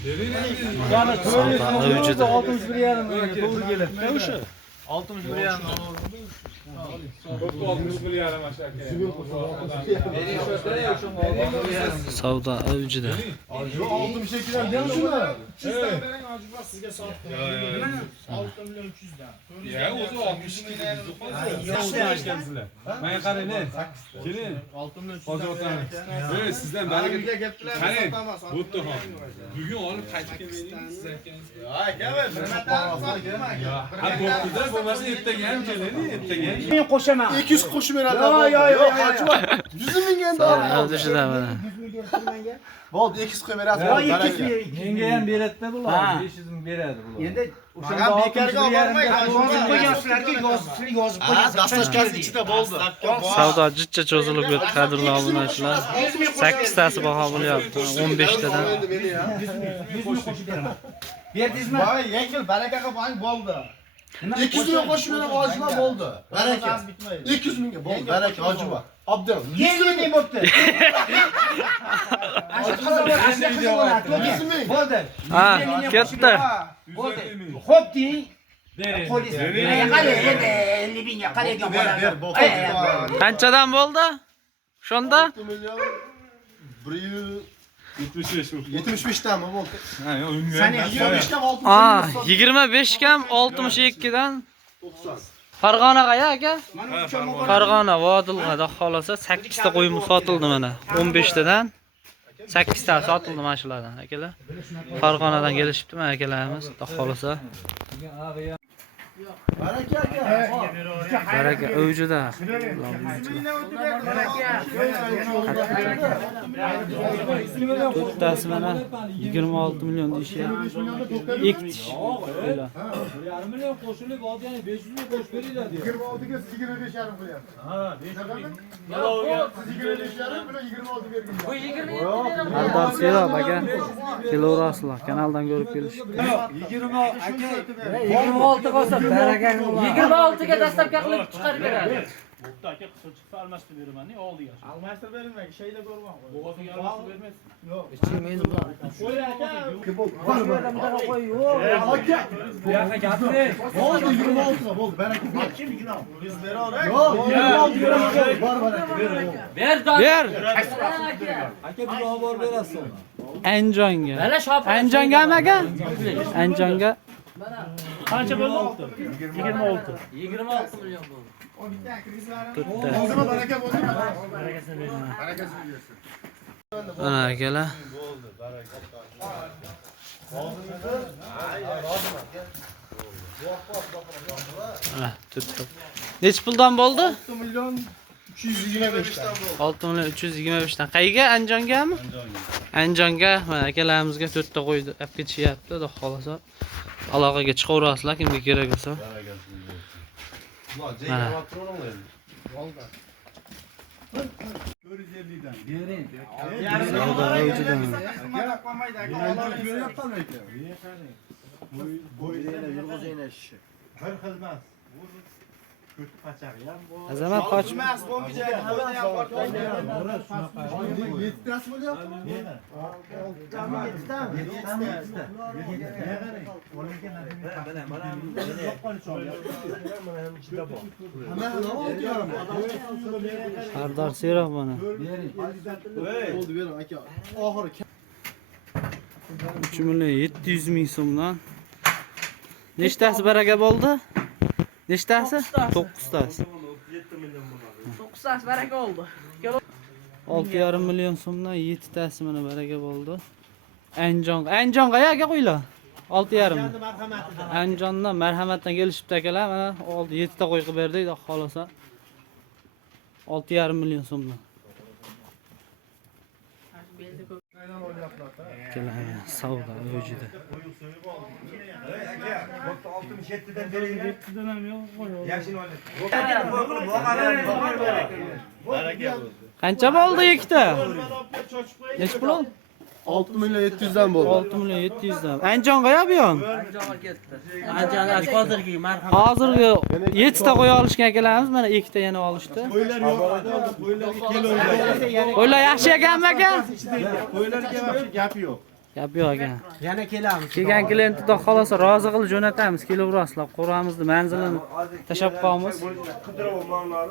Savdo avjida. 61,5 million to'g'ri keladi. Ne o'sha? 61,5. Savdo avjida. 62'den değil mi şunu? Sizden veren acaba sizge sağlık. 6 milyon 300 dan. Ya o'zi 60 men qarang, keling. 6 milyon 300 Hozir o'tamiz. Sizdan bariga qarang. Bo'pti hozir. Bugun olib qaytib kelmaylik siz aytganingiz. Ay, kelin. Ha, bo'pti-da, bo'lmasa ertaga ham keling, ertaga ham. Men qo'shaman. 200 qo'shib beradi. Yo'q, Hojibay. 100 ming endi. Savdo avjida mana. Bo'ldi, 200 qo'yib berasiz. Baraka. Menga ham beradi-da bular. 500 ming beradi bular. Endi O'shanda bekarga olmaydi. yozib qo'ygansizlarki, yozib qo'ygansiz. Dastlabkasi ichida bo'ldi. Savdo jicha cho'zilib ketdi, qadrli obunachilar. 8 tasi baho bo'lyapti. 15 tadan. 100 ming qo'shib beraman. Berdingizmi? Voy, yengil baraka qilib bo'ldi. 200 ming qo'shib berib hojibay bo'ldi. Baraka. 200 mingga bo'ldi. Baraka hojibay. Obdon. 100 ming bo'pti. Bo'ldi. Ha, ketdi. Bo'ldi. Xo'p deng. Qo'ying. Qani, 50 mingga qaraydigan bo'ladi. Qanchadan bo'ldi? Shunda 6 million 1 75 75 dan bo'ldi. Ha, unga. Sen 25 dan 60 Ha, 25 kam 62 dan. Farg'onaga ya aka? Farg'ona Vodilg'ada xolasa 8 ta qo'yim sotildi mana. 15 tadan 8 ta sotildi mana shulardan akalar. Farg'onadan kelishibdi mana akalarimiz, xudo xolasa. Baraka aka. Baraka avjida. To'rttasi mana 26 million deyishyapti. Iktish. 1,5 million qo'shilib oldi, ya'ni 500 ming qo'shib beringlar deydi. 26 ga 25 yarim qilyapti. Ha, 500 ming. Siz 25 yarim, bular 26 bergan. Bu 20 Aldar Serob aka. Kelaverasizlar, kanaldan ko'rib kelishibdi. 20 aka 26 qolsa barakang bo'lar. 26 ga dastlabki qilib chiqarib beradi. Bo'pti aka, qisqa chiqsa almashtirib beraman, oldiga. Almashtirib berilmaydi, shayda ko'rgan. Bo'g'oziga almashtirib bermaysiz. Qo'y aka. Aka. Bu yoqqa gapiring. Bo'ldi 26 ga bo'ldi. Baraka. Biz beraveray. Yo'q, 26 ga bor baraka. Ber. Ber. Aka bir xabar berasiz. Anjonga. Mana shop. Anjongami aka? Anjonga Qancha bo'ldi? 26. 26 million bo'ldi. O bitta krizlari. to'rtta. O'zima baraka bo'ldi. Barakasini beraman. Barakasi bersin. Mana akalar. Mana to'rtta. Nech puldan bo'ldi? 6 million 325 dan. 6 million 325 dan. Qayga? Anjongami? Anjonga mana akalarimizga to'rtta qo'ydi. Olib ketishyapti, xudo xolasa. Aloqaga chiqaverasizlar kimga kerak bo'lsa. Mana. Bering. Savdo avjida. Azamat qochib. Mas bo'lmaydi, qo'yni ham portlaydi. 7 tasi bo'lyapti. Sardor Serob mana. Bo'ldi berim aka. Oxiri 3 million 700 ming so'mdan. Nechtasi baraka bo'ldi? Nechtasi? 9 tasi. 9 tasi baraka oldu. 6,5 million so'mdan 7 tasi mana baraka bo'ldi. Anjonga yaga qo'ylar. 6,5. Anjondan marhamatdan kelishibdi akalar. Mana oldi 7 ta qo'y qilib berdik, xudo xolasa. 6,5 million so'mdan. Akalar savdo avjida. 67dan beri 7dan ham yo'q. Qancha bo'ldi ikkita? Nech pul oldi? 6 million 700 dan bo'ldi. 6 million 700 dan. Anjonga ya bu yon? Anjona ketdi. Anjona hozirgi marhamat. Hozirgi 7 ta qo'y olishgan akalarimiz mana 2 ta yana olishdi. Qo'ylar yo'q. Qo'ylarga kilo. Qo'ylar yaxshi ekanmi aka? Qo'ylarga gap yo'q. Gap yo'q ekan. Yana kelamiz. Kelgan klientni xolos rozi qilib jo'natamiz, kelaverasizlar. Qo'ramizni, manzilini tashab qo'yamiz. Qidirib olmanglar.